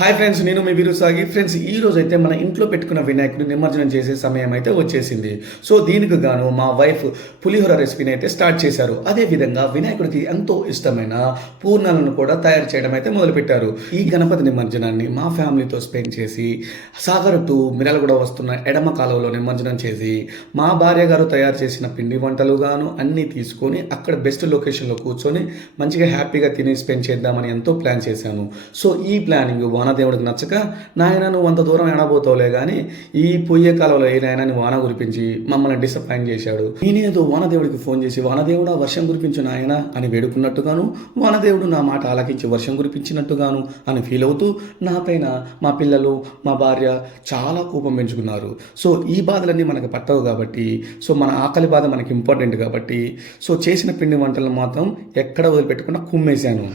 Hi friends, నేను మీ వీరు సాగి. ఫ్రెండ్స్, ఈ రోజు అయితే మన ఇంట్లో పెట్టుకున్న వినాయకుడిని నిమజ్జనం చేసే సమయం అయితే వచ్చేసింది. సో దీనికి గాను మా వైఫ్ పులిహోర రెసిపీని అయితే స్టార్ట్ చేశారు. అదేవిధంగా వినాయకుడికి ఎంతో ఇష్టమైన పూర్ణాలను కూడా తయారు చేయడం అయితే మొదలుపెట్టారు. ఈ గణపతి నిమజ్జనాన్ని మా ఫ్యామిలీతో స్పెండ్ చేసి సాగర్ టు మిర్యాలగూడ వస్తున్న ఎడమ కాలువలో నిమజ్జనం చేసి మా భార్య గారు తయారు చేసిన పిండి వంటలు గాను అన్నీ తీసుకొని అక్కడ బెస్ట్ లొకేషన్లో కూర్చొని మంచిగా హ్యాపీగా తిని స్పెండ్ చేద్దామని ఎంతో ప్లాన్ చేశాను. సో ఈ ప్లానింగ్ వానదేవుడికి నచ్చక, నాయన నువ్వు అంత దూరం ఎడబోతావులే కానీ ఈ పొయ్యే కాలంలో ఏ నాయనని వాన కురిపించి మమ్మల్ని డిసప్పాయింట్ చేశాడు. నేనేదో వానదేవుడికి ఫోన్ చేసి వానదేవుడా వర్షం కురిపించు నాయన అని వేడుకున్నట్టుగాను, వానదేవుడు నా మాట ఆలకించి వర్షం కురిపించినట్టుగాను అని ఫీల్ అవుతూ నా పైన మా పిల్లలు మా భార్య చాలా కోపం పెంచుకున్నారు. సో ఈ బాధలన్నీ మనకు పట్టవు కాబట్టి, సో మన ఆకలి బాధ మనకి ఇంపార్టెంట్ కాబట్టి, సో చేసిన పిండి వంటలను మాత్రం ఎక్కడ వదిలిపెట్టకుండా కుమ్మేశాను.